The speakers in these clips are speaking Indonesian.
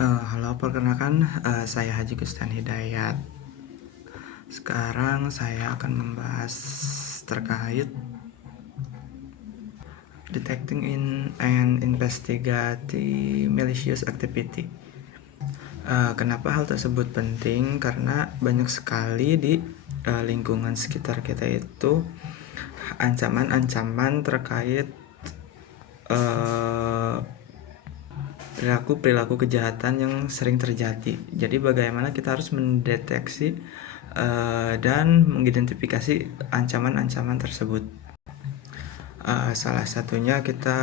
Halo, perkenalkan, saya Haji Gustan Hidayat. Sekarang saya akan membahas terkait detecting in and investigating malicious activity. Kenapa hal tersebut penting? Karena banyak sekali di lingkungan sekitar kita itu ancaman-ancaman terkait perilaku kejahatan yang sering terjadi. Jadi bagaimana kita harus mendeteksi dan mengidentifikasi ancaman-ancaman tersebut. Salah satunya kita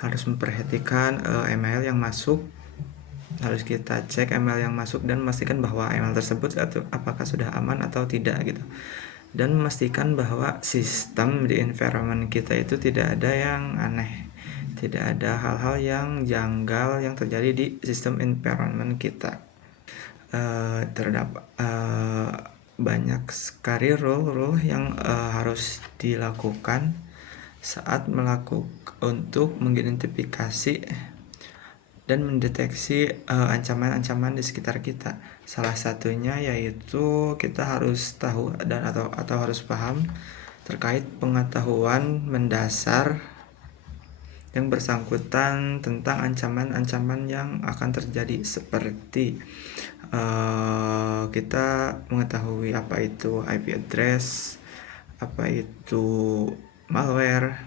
harus memperhatikan email yang masuk. Harus kita cek email yang masuk dan memastikan bahwa email tersebut apakah sudah aman atau tidak gitu. Dan memastikan bahwa sistem di environment kita itu tidak ada yang aneh, tidak ada hal-hal yang janggal yang terjadi di sistem environment kita. Terdapat banyak sekali rule yang harus dilakukan saat untuk mengidentifikasi dan mendeteksi ancaman-ancaman di sekitar kita. Salah satunya yaitu kita harus tahu atau harus paham terkait pengetahuan mendasar yang bersangkutan tentang ancaman-ancaman yang akan terjadi, seperti kita mengetahui apa itu IP address, apa itu malware,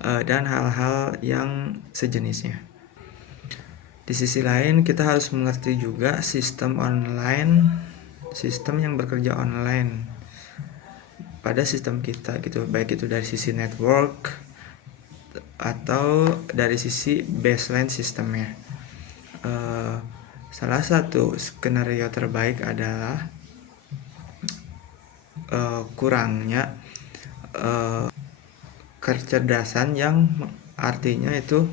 dan hal-hal yang sejenisnya. Di sisi lain, kita harus mengerti juga sistem yang bekerja online pada sistem kita gitu, baik itu dari sisi network atau dari sisi baseline sistemnya. Salah satu skenario terbaik adalah kurangnya kecerdasan, yang artinya itu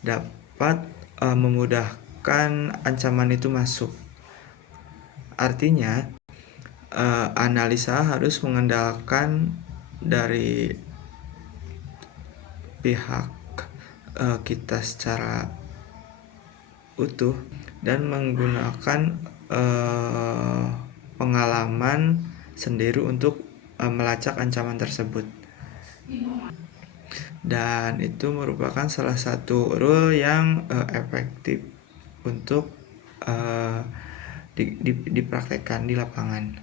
dapat memudahkan ancaman itu masuk. Artinya analisa harus mengandalkan dari pihak kita secara utuh dan menggunakan pengalaman sendiri untuk melacak ancaman tersebut. Dan itu merupakan salah satu rule yang efektif untuk dipraktekkan di lapangan.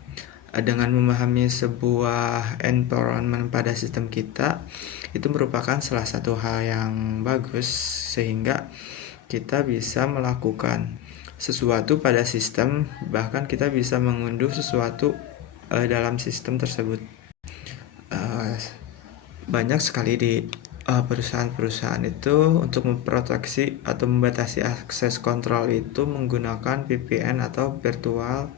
Dengan memahami sebuah environment pada sistem kita, itu merupakan salah satu hal yang bagus sehingga kita bisa melakukan sesuatu pada sistem, bahkan kita bisa mengunduh sesuatu dalam sistem tersebut. Banyak sekali di perusahaan-perusahaan itu untuk memproteksi atau membatasi akses kontrol itu menggunakan VPN atau virtual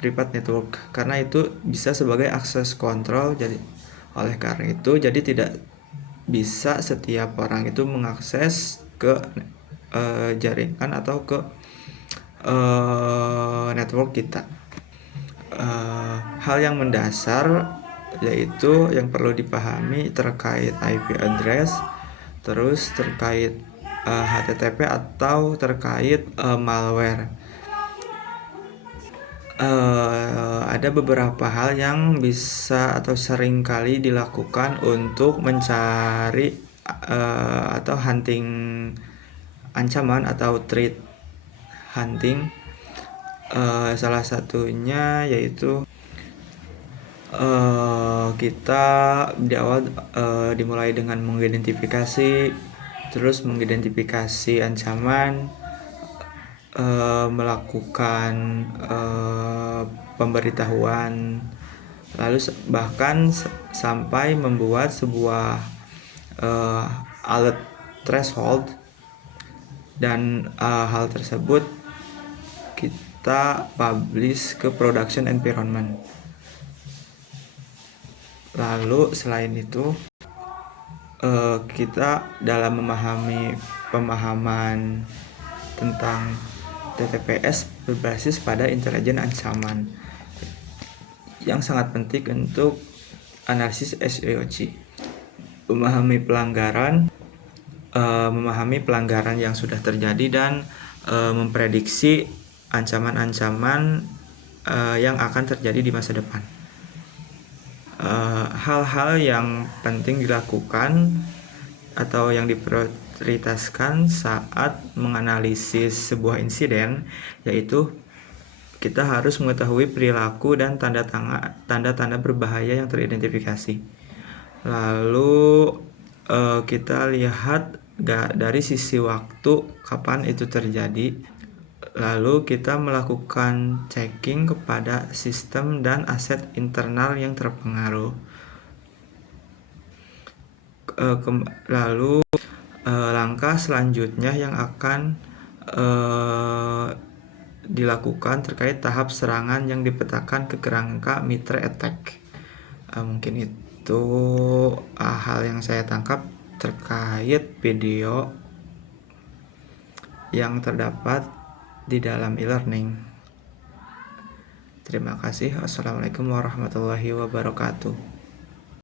private network, karena itu bisa sebagai akses kontrol. Jadi oleh karena itu, jadi tidak bisa setiap orang itu mengakses ke jaringan atau ke network kita. Hal yang mendasar yaitu yang perlu dipahami terkait IP address, terus terkait HTTP atau terkait malware. Ada beberapa hal yang bisa atau sering kali dilakukan untuk mencari atau hunting ancaman atau threat hunting. Salah satunya yaitu kita di awal dimulai dengan mengidentifikasi ancaman, melakukan pemberitahuan, lalu bahkan sampai membuat sebuah alert threshold, dan hal tersebut kita publish ke production environment. Lalu selain itu kita dalam memahami pemahaman tentang TTPS berbasis pada intelijen ancaman yang sangat penting untuk analisis SEOC. memahami pelanggaran yang sudah terjadi dan memprediksi ancaman-ancaman yang akan terjadi di masa depan. Hal-hal yang penting dilakukan atau yang diprioritaskan saat menganalisis sebuah insiden, yaitu kita harus mengetahui perilaku dan tanda-tanda berbahaya yang teridentifikasi. Lalu kita lihat dari sisi waktu kapan itu terjadi. Lalu kita melakukan checking kepada sistem dan aset internal yang terpengaruh. Lalu langkah selanjutnya yang akan dilakukan terkait tahap serangan yang dipetakan ke kerangka Mitre attack. Mungkin itu hal yang saya tangkap terkait video yang terdapat di dalam e-learning. Terima kasih. Assalamualaikum warahmatullahi wabarakatuh.